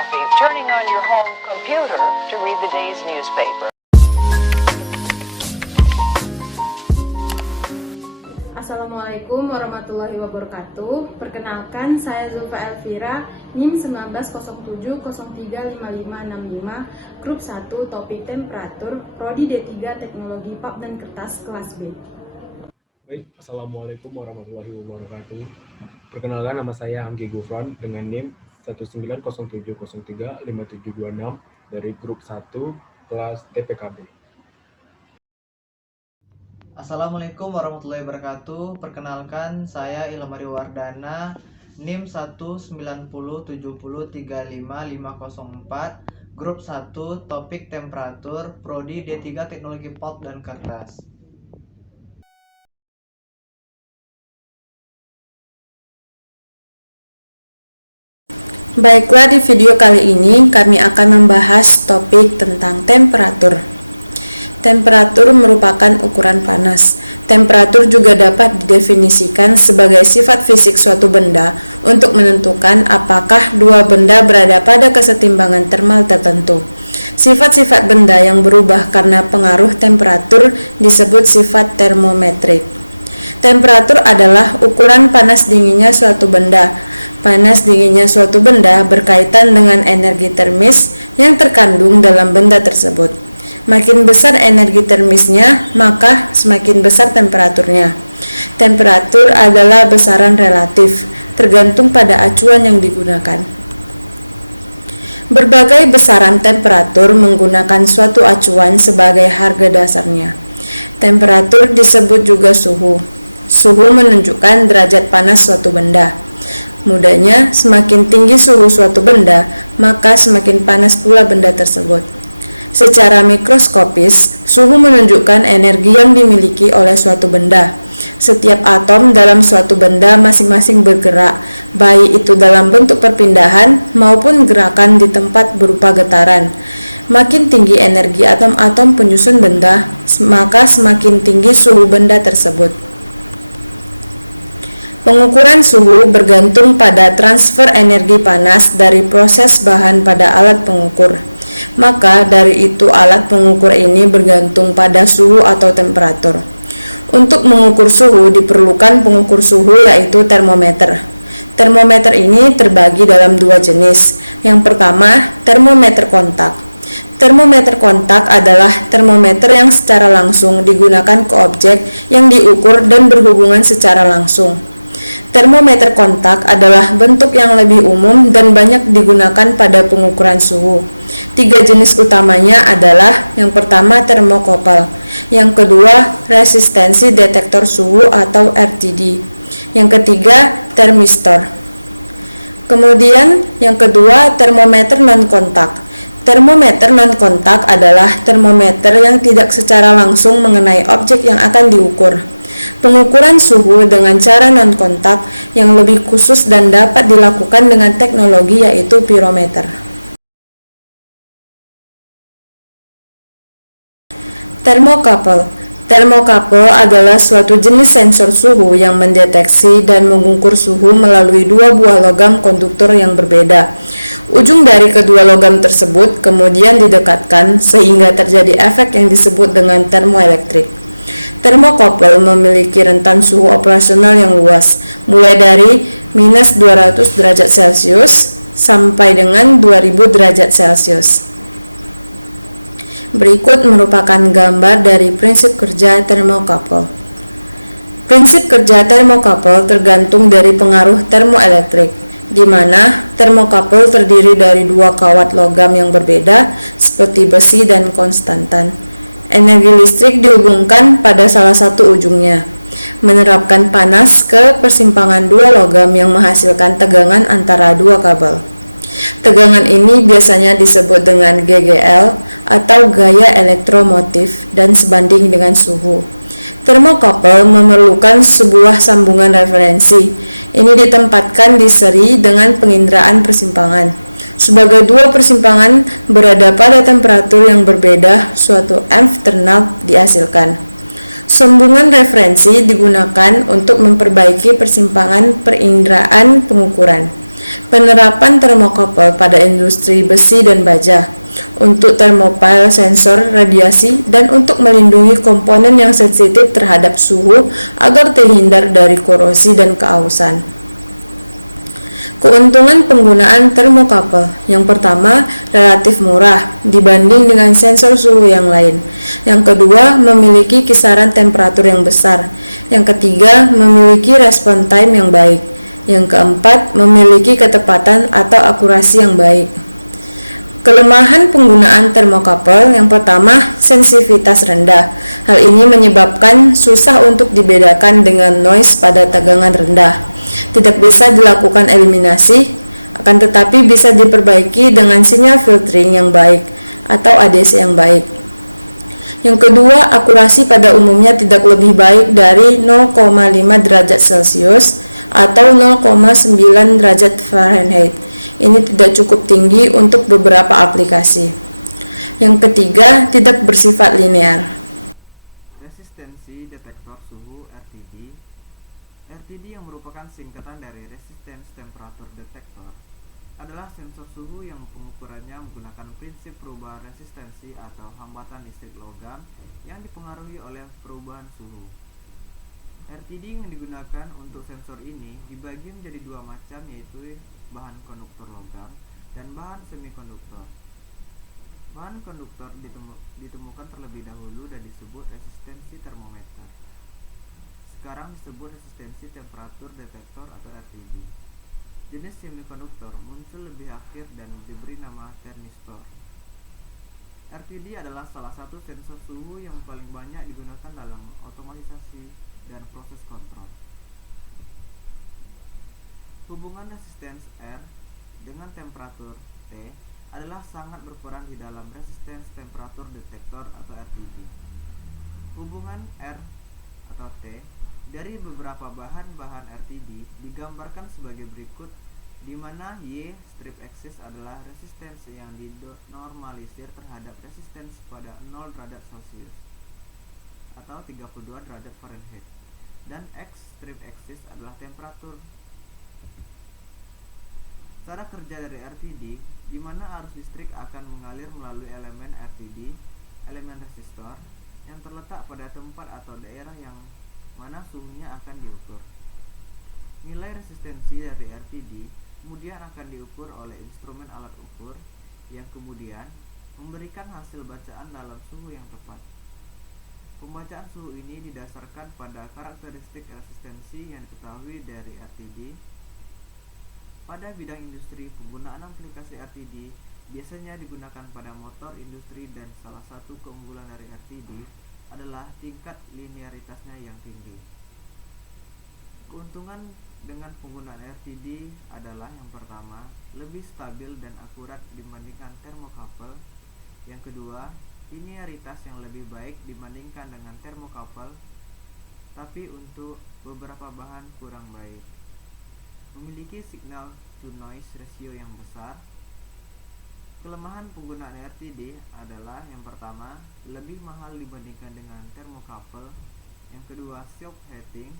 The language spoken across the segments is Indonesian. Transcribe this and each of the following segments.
coffee, turning on your home computer to read the day's newspaper. Assalamualaikum warahmatullahi wabarakatuh. Perkenalkan, saya Zulfa Elvira, NIM 1907035565, Grup 1, Topik Temperatur, Prodi D3 Teknologi Pulp dan Kertas, kelas B. Baik, Assalamualaikum warahmatullahi wabarakatuh. Perkenalkan, nama saya Hamki Gufron dengan NIM 1907035726 dari Grup 1, kelas TPKB. Assalamualaikum warahmatullahi wabarakatuh. Perkenalkan, saya Ilham Aryo Wardana, NIM 19070355504, Grup 1, Topik Temperatur, Prodi D3 Teknologi Pulp dan Kertas. Baiklah, di video kali ini kami akan membahas topik tentang temperatur. Temperatur merupakan ukuran panas. Temperatur juga dapat didefinisikan sebagai sifat fisik suatu benda untuk menentukan apakah dua benda berada pada kesetimbangan termal tertentu. Sifat-sifat benda yang berubah karena pengaruh temperatur disebut sifat termometrik. Temperatur adalah ukuran panas dinginnya suatu benda. Panas dinginnya suatu benda berkaitan dengan energi termis yang terkandung dalam benda tersebut. Makin besar energi termisnya, maka semakin besar temperaturnya. Temperatur adalah besaran relatif, tergantung pada acuan yang digunakan. Berbagai besaran temperatur menggunakan suatu acuan sebagai harga dasarnya. Temperatur disebut juga suhu. Suhu menunjukkan derajat panas suatu benda. Mudahnya, semakin tinggi suhu suatu benda, maka semakin panas pula benda tersebut. Secara mikroskopis, suhu menunjukkan energi yang dimiliki oleh suatu benda. Setiap atom dalam suatu benda masing-masing bergerak, baik itu dalam bentuk perpindahan maupun gerakan di tempat berupa getaran. Makin tinggi energi atom-atom penyusun benda, maka semakin tinggi suhu benda tersebut. Pengukuran suhu bergantung pada transfer energi panas dari proses bahan pada alat pengukur. Maka dari itu alat pengukur ini bergantung pada suhu atau temperatur. Untuk mengukur suhu diperlukan pengukur suhu yaitu termometer. Termometer ini terbagi dalam dua jenis. Yang pertama, termometer kontak. Termometer kontak adalah termometer yang secara langsung digunakan ke objek yang diukur dan berhubungan secara langsung. Termometer kontak adalah bentuk yang lebih umum dan banyak digunakan pada pengukuran suhu. Tiga jenis utamanya adalah: yang pertama termokopel, yang kedua resistensi detektor suhu atau RTD, yang ketiga termistor. Kemudian yang kedua termometer non-kontak. Termometer non-kontak adalah termometer yang tidak secara langsung mengenai objek yang akan diukur. Pengukuran suhu dengan cara non-kontak yang lebih khusus dan dapat dilakukan dengan teknologi yaitu pirometer. Termokapel. Termokapel adalah suatu jenis sensor suhu yang mendeteksi dan mengukur suhu melalui dua buah logam konduktor yang berbeda. Ujung dari kedua logam tersebut kemudian didekatkan sehingga terjadi efek yang disebut dengan termoelektrik. Termokopel memiliki rentan suhu operasional yang luas, mulai dari minus 200 derajat Celcius sampai dengan 2000 derajat Celcius. Berikut merupakan gambar dari prinsip kerja termokopel. Prinsip kerja termokopel tergantung dari pengaruh termoelektrik, di mana termokopel terdiri dari dua kawat logam yang berbeda seperti besi dan konstantan. Energi listrik dihubungkan pada salah satu ujungnya, menerapkan panas ke persimpangan dua logam yang menghasilkan tegangan antara dua kabel. Tegangan ini biasanya disebut dengan GGL atau gaya elektromotif dan sebanding dengan suhu. Termokopel memerlukan sebuah sambungan referensi. Ini ditempatkan di seri dengan penginderaan persimpangan. Sebagai dua persimpangan berada pada temperatur yang berbeda, suatu amp ternal dihasilkan. Sambungan referensi digunakan untuk memperbaiki persimpangan perinderaan pengukuran. Penerapan termokouple pada industri besi dan baja, untuk thermopile sensor radiasi, dan untuk melindungi komponen yang sensitif terhadap suhu agar terhindar dari korosi dan keausan. Keuntungan penggunaan termokouple: yang pertama, relatif murah dibanding dengan sensor suhu yang lain. Yang kedua, memiliki kisaran temperatur yang besar. Yang ketiga, memiliki respon time yang baik. Yang keempat, memiliki ketepatan atau akurasi yang baik. Kelemahan penggunaan termokouple: yang pertama, sensitivitas rendah. Hal ini menyebabkan susah untuk dibedakan dengan noise pada tegangan rendah. Tidak bisa dilakukan eliminasi, akan tetapi bisa diperbaiki dengan sinyal filtering yang baik atau ADC yang baik. Yang kedua, akurasi pada umumnya tidak lebih baik dari 0,5 derajat Celcius atau 0,9 derajat Fahrenheit. Ini tidak cukup tinggi untuk beberapa aplikasi. Yang ketiga, tidak bersifat linear. Resistensi detektor suhu RTD. RTD yang merupakan singkatan dari Resistance Temperature Detector adalah sensor suhu yang pengukurannya menggunakan prinsip perubahan resistensi atau hambatan listrik logam yang dipengaruhi oleh perubahan suhu. RTD yang digunakan untuk sensor ini dibagi menjadi dua macam, yaitu bahan konduktor logam dan bahan semikonduktor. Bahan konduktor ditemukan terlebih dahulu dan disebut resistensi termometer. Sekarang disebut resistensi temperatur detektor atau RTD. Jenis semikonduktor muncul lebih akhir dan diberi nama termistor. RTD adalah salah satu sensor suhu yang paling banyak digunakan dalam otomatisasi dan proses kontrol. Hubungan resistance R dengan temperatur T adalah sangat berperan di dalam resistance temperatur detektor atau RTD. Hubungan R atau T dari beberapa bahan-bahan RTD digambarkan sebagai berikut, di mana Y strip axis adalah resistensi yang dinormalisir terhadap resistensi pada 0 derajat Celcius atau 32 derajat Fahrenheit, dan X strip axis adalah temperatur. Cara kerja dari RTD, di mana arus listrik akan mengalir melalui elemen RTD, elemen resistor, yang terletak pada tempat atau daerah yang mana suhunya akan diukur. Nilai resistensi dari RTD kemudian akan diukur oleh instrumen alat ukur, yang kemudian memberikan hasil bacaan dalam suhu yang tepat. Pembacaan suhu ini didasarkan pada karakteristik resistensi yang diketahui dari RTD. Pada bidang industri, penggunaan aplikasi RTD biasanya digunakan pada motor industri, dan salah satu keunggulan dari RTD adalah tingkat linearitasnya yang tinggi. Keuntungan dengan penggunaan RTD adalah yang pertama, lebih stabil dan akurat dibandingkan termokouple. Yang kedua, linearitas yang lebih baik dibandingkan dengan termokouple, tapi untuk beberapa bahan kurang baik. Memiliki signal to noise ratio yang besar. Kelemahan penggunaan RTD adalah yang pertama, lebih mahal dibandingkan dengan termokouple. Yang kedua, self heating.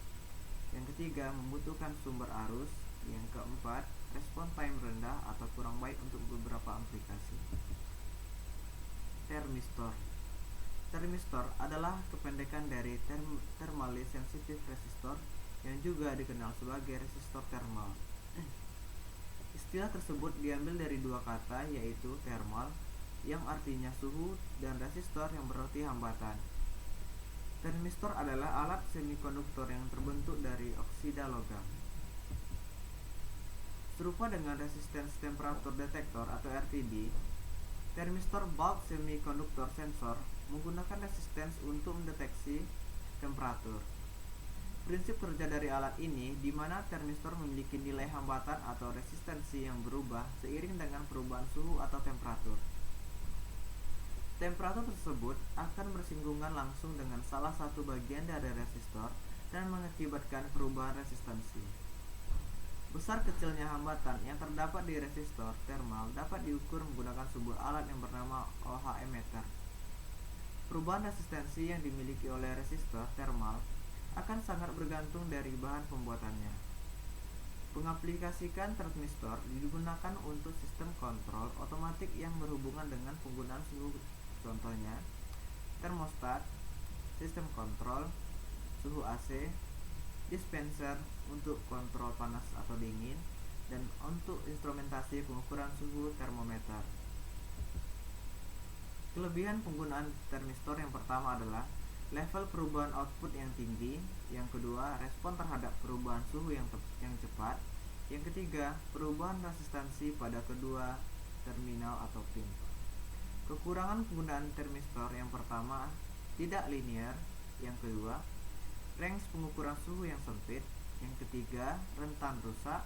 Yang ketiga, membutuhkan sumber arus. Yang keempat, respon time rendah atau kurang baik untuk beberapa aplikasi. Termistor. Termistor adalah kependekan dari thermally sensitive resistor, yang juga dikenal sebagai resistor thermal. Istilah tersebut diambil dari dua kata, yaitu thermal yang artinya suhu dan resistor yang berarti hambatan. Termistor adalah alat semikonduktor yang terbentuk dari oksida logam. Serupa dengan resistance temperature detector atau RTD, termistor bulk semikonduktor sensor menggunakan resistance untuk mendeteksi temperatur. Prinsip kerja dari alat ini di mana termistor memiliki nilai hambatan atau resistensi yang berubah seiring dengan perubahan suhu atau temperatur. Temperatur tersebut akan bersinggungan langsung dengan salah satu bagian dari resistor dan mengakibatkan perubahan resistensi. Besar kecilnya hambatan yang terdapat di resistor thermal dapat diukur menggunakan sebuah alat yang bernama OHM meter. Perubahan resistensi yang dimiliki oleh resistor thermal akan sangat bergantung dari bahan pembuatannya. Mengaplikasikan transistor digunakan untuk sistem kontrol otomatik yang berhubungan dengan penggunaan suhu, contohnya termostat, sistem kontrol suhu AC, dispenser untuk kontrol panas atau dingin, dan untuk instrumentasi pengukuran suhu termometer. Kelebihan penggunaan termistor yang pertama adalah level perubahan output yang tinggi, yang kedua respon terhadap perubahan suhu yang cepat, yang ketiga perubahan resistansi pada kedua terminal atau pin. Kekurangan penggunaan termistor yang pertama tidak linear, yang kedua range pengukuran suhu yang sempit, yang ketiga rentan rusak,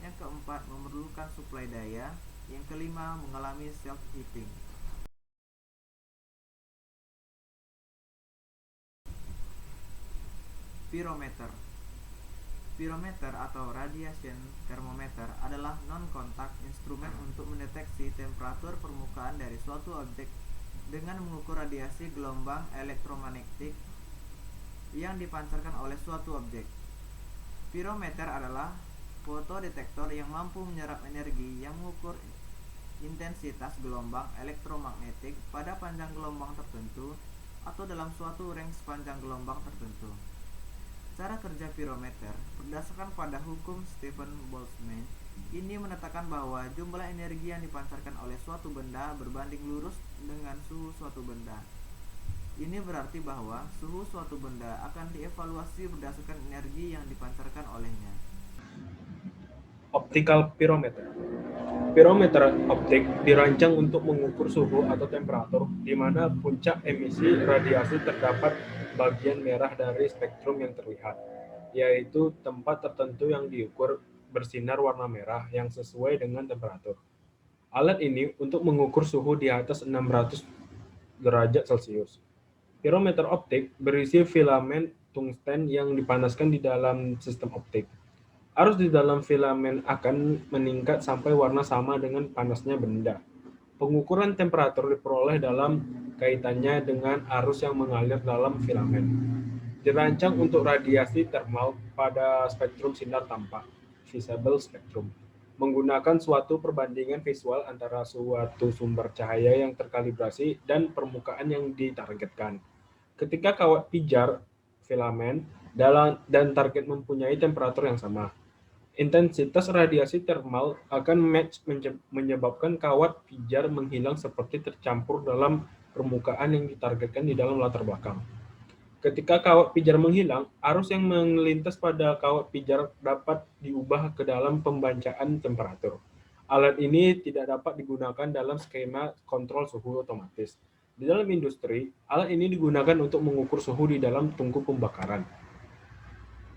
yang keempat memerlukan suplai daya, yang kelima mengalami self heating. Pirometer. Pirometer atau radiation thermometer adalah non-kontak instrumen untuk mendeteksi temperatur permukaan dari suatu objek dengan mengukur radiasi gelombang elektromagnetik yang dipancarkan oleh suatu objek. Pirometer adalah fotodetektor yang mampu menyerap energi yang mengukur intensitas gelombang elektromagnetik pada panjang gelombang tertentu atau dalam suatu range panjang gelombang tertentu. Cara kerja pirometer berdasarkan pada hukum Stephen Boltzmann ini menetapkan bahwa jumlah energi yang dipancarkan oleh suatu benda berbanding lurus dengan suhu suatu benda. Ini berarti bahwa suhu suatu benda akan dievaluasi berdasarkan energi yang dipancarkan olehnya. Optical Pyrometer. Pirometer optik dirancang untuk mengukur suhu atau temperatur di mana puncak emisi radiasi terdapat bagian merah dari spektrum yang terlihat, yaitu tempat tertentu yang diukur bersinar warna merah yang sesuai dengan temperatur. Alat ini untuk mengukur suhu di atas 600 derajat Celcius. Pirometer optik berisi filamen tungsten yang dipanaskan di dalam sistem optik. Arus di dalam filamen akan meningkat sampai warna sama dengan panasnya benda. Pengukuran temperatur diperoleh dalam kaitannya dengan arus yang mengalir dalam filamen. Dirancang untuk radiasi termal pada spektrum sinar tampak, visible spectrum, menggunakan suatu perbandingan visual antara suatu sumber cahaya yang terkalibrasi dan permukaan yang ditargetkan. Ketika kawat pijar filamen dan target mempunyai temperatur yang sama, intensitas radiasi termal akan match menyebabkan kawat pijar menghilang seperti tercampur dalam permukaan yang ditargetkan di dalam latar belakang. Ketika kawat pijar menghilang, arus yang melintas pada kawat pijar dapat diubah ke dalam pembacaan temperatur. Alat ini tidak dapat digunakan dalam skema kontrol suhu otomatis. Di dalam industri, alat ini digunakan untuk mengukur suhu di dalam tungku pembakaran.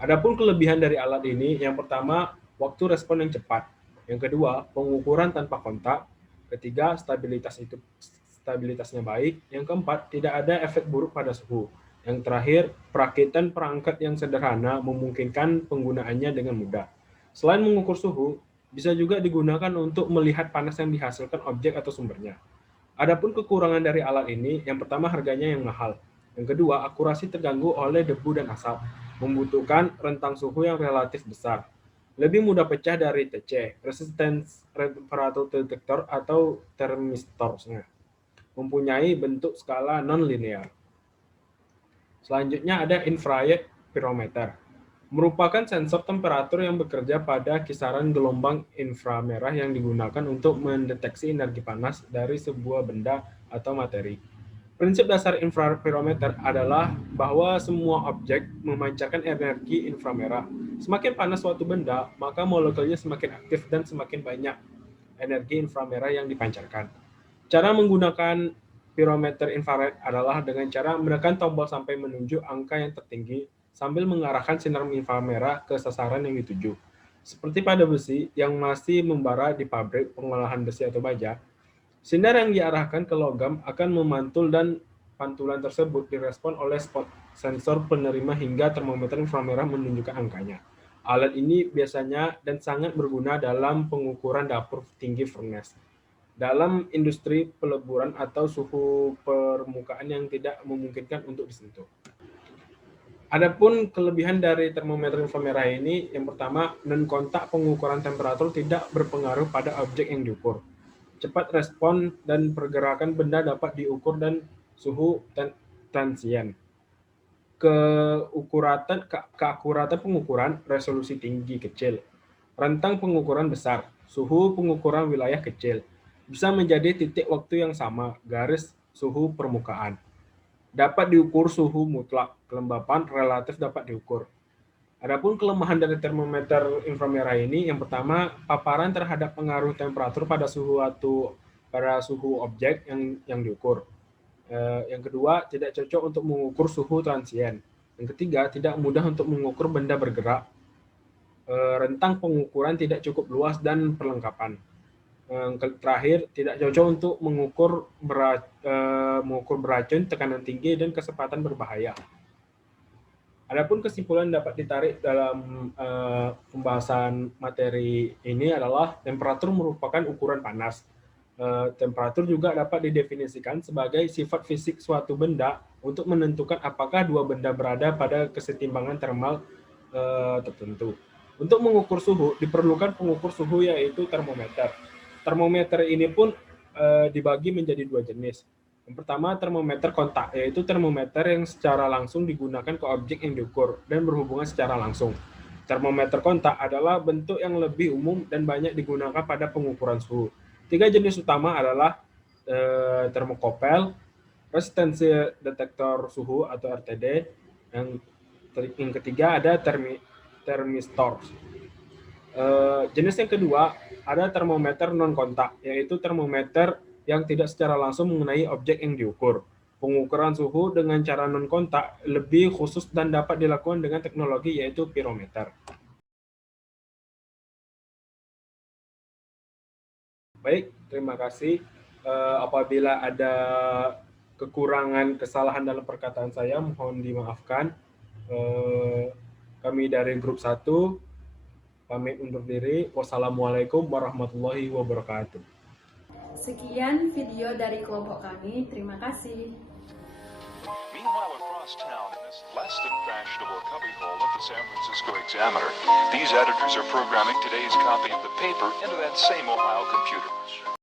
Adapun kelebihan dari alat ini, yang pertama, waktu respon yang cepat. Yang kedua, pengukuran tanpa kontak. Ketiga, stabilitasnya baik. Yang keempat, tidak ada efek buruk pada suhu. Yang terakhir, perakitan perangkat yang sederhana memungkinkan penggunaannya dengan mudah. Selain mengukur suhu, bisa juga digunakan untuk melihat panas yang dihasilkan objek atau sumbernya. Adapun kekurangan dari alat ini, yang pertama harganya yang mahal. Yang kedua, akurasi terganggu oleh debu dan asap, membutuhkan rentang suhu yang relatif besar. Lebih mudah pecah dari TC, resistance temperature detector atau termistornya. Mempunyai bentuk skala non-linear. Selanjutnya ada infrared pyrometer. Merupakan sensor temperatur yang bekerja pada kisaran gelombang inframerah yang digunakan untuk mendeteksi energi panas dari sebuah benda atau materi. Prinsip dasar infrapirometer adalah bahwa semua objek memancarkan energi inframerah. Semakin panas suatu benda, maka molekulnya semakin aktif dan semakin banyak energi inframerah yang dipancarkan. Cara menggunakan pirometer infrared adalah dengan cara menekan tombol sampai menuju angka yang tertinggi sambil mengarahkan sinar inframerah ke sasaran yang dituju. Seperti pada besi yang masih membara di pabrik pengolahan besi atau baja, sinar yang diarahkan ke logam akan memantul dan pantulan tersebut direspon oleh spot sensor penerima hingga termometer inframerah menunjukkan angkanya. Alat ini biasanya dan sangat berguna dalam pengukuran dapur tinggi furnace, dalam industri peleburan atau suhu permukaan yang tidak memungkinkan untuk disentuh. Adapun kelebihan dari termometer inframerah ini, yang pertama, non-kontak pengukuran temperatur tidak berpengaruh pada objek yang diukur. Cepat respon dan pergerakan benda dapat diukur dan suhu transien. Keakuratan pengukuran, resolusi tinggi kecil. Rentang pengukuran besar, suhu pengukuran wilayah kecil. Bisa menjadi titik waktu yang sama, garis suhu permukaan. Dapat diukur suhu mutlak, kelembapan relatif dapat diukur. Adapun kelemahan dari termometer inframerah ini, yang pertama, paparan terhadap pengaruh temperatur pada suhu objek yang diukur. Yang kedua, tidak cocok untuk mengukur suhu transien. Yang ketiga, tidak mudah untuk mengukur benda bergerak. Rentang pengukuran tidak cukup luas dan perlengkapan. Terakhir, tidak cocok untuk mengukur beracun, tekanan tinggi, dan kecepatan berbahaya. Adapun kesimpulan dapat ditarik dalam pembahasan materi ini adalah temperatur merupakan ukuran panas. Temperatur juga dapat didefinisikan sebagai sifat fisik suatu benda untuk menentukan apakah dua benda berada pada kesetimbangan termal tertentu. Untuk mengukur suhu, diperlukan pengukur suhu yaitu termometer. Termometer ini pun dibagi menjadi dua jenis. Yang pertama, termometer kontak, yaitu termometer yang secara langsung digunakan ke objek yang diukur dan berhubungan secara langsung. Termometer kontak adalah bentuk yang lebih umum dan banyak digunakan pada pengukuran suhu. Tiga jenis utama adalah termokopel, resistensi detektor suhu atau RTD, yang ketiga ada termistor. Jenis yang kedua ada termometer non-kontak, yaitu termometer yang tidak secara langsung mengenai objek yang diukur. Pengukuran suhu dengan cara non-kontak lebih khusus dan dapat dilakukan dengan teknologi yaitu pirometer. Baik, terima kasih. Apabila ada kekurangan, kesalahan dalam perkataan saya, mohon dimaafkan. Kami dari grup 1 pamit undur diri. Wassalamualaikum warahmatullahi wabarakatuh. Sekian video dari kelompok kami. Terima kasih. Meanwhile, across town, in this less than fashionable cubbyhole of the San Francisco Examiner, these editors are programming today's copy of the paper into that same Ohio computer.